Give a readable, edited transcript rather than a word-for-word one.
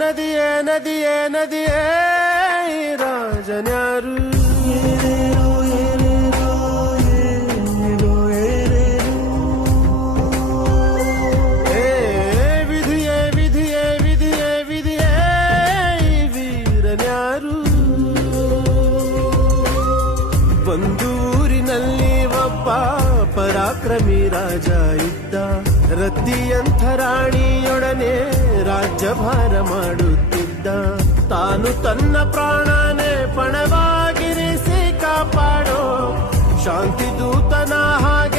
ನದಿಯೇ ನದಿಯೇ ನದಿಯೇ ರಾಜನ್ಯಾರು ವಿಧಿಯೇ ವಿಧಿಯೇ ವಿಧಿಯೇ ವಿಧಿಯೇ ವೀರನ್ಯಾರು ಒಂದೂರಿನಲ್ಲಿ ಒಬ್ಬ ಪರಾಕ್ರಮಿ ರಾಜ ಇದ್ದ ರತಿಯಂಥ ರಾಣಿಯೊಡನೆ ರಾಜ್ಯಭಾರ ಮಾಡುತ್ತಿದ್ದ ತಾನು ತನ್ನ ಪ್ರಾಣನೇ ಪಣವಾಗಿರಿಸಿ ಕಾಪಾಡೋ ಶಾಂತಿ ದೂತನ ಹಾಗೆ